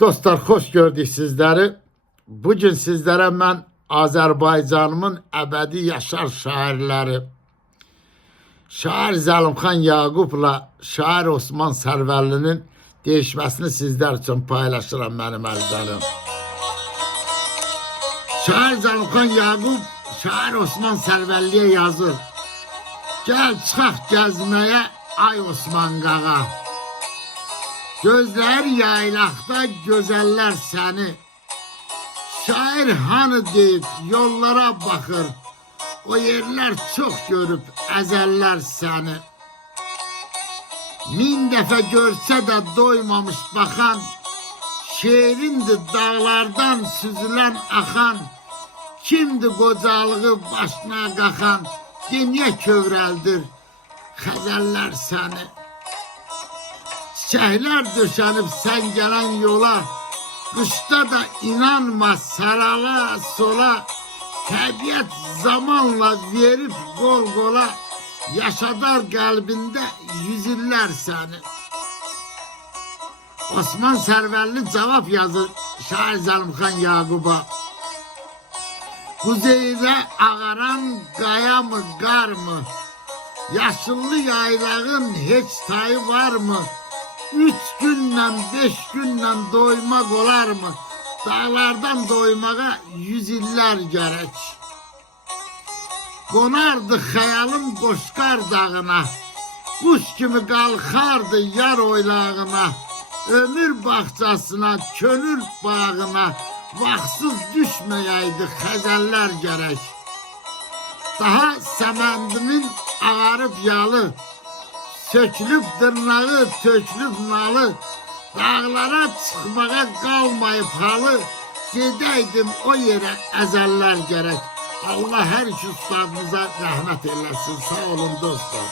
Dostlar, hoş gördük sizleri. Bugün sizlere ben Azerbaycanımın ebedi yaşar şairleri Şair Zəlimxan Yaqub'la Şair Osman Sərvəllinin değişmesini sizler için paylaşıram benim əzəlim. Şair Zəlimxan Yaqub Şair Osman Sərvəlliyə yazır. Gel çıxaq gəzməyə ay Osman qağa. Gözler yaylaqda gözeller seni. Şair hanı deyip yollara bakır. O yerler çok görüp ezeller seni. Min defa görse de doymamış bakan. Şiirindi dağlardan süzülen akan. Kimdi qocalığı başına qaxan. Dünya kövrəldir xəzəllər səni. Çiçəklər döşənib sən gələn yola. Qışda da inanma sarala sola. Təbiət zamanla verib qol qola. Yaşadar qəlbində yüzillər səni. Osman Sərvəlli cavab yazır Şair Zəlimxan Yaqub'a. Kuzeydə ağaran qaya mı, qar mı? Yaşıllı yaylağın heç tayı var mı? 3 günlə, 5 günlə doymaq olar mı? Dağlardan doymağa 100 illər gərək. Qonardı xəyalım Qoşqar dağına. Quş kimi qalxardı yar oylağına. Ömür bağçasına, könül bağına. Vaxtsız düşməyəydi xəzəllər gərək. Daha səməndimin ağarıb yalı. Sökülüb dırnağı, tökülüb nalı. Dağlara çıxmağa qalmayıb halı. Gedəydim o yerə əzəllər gərək. Allah hər iki ustadımıza rəhmət eləsin. Sağ olun dostlar.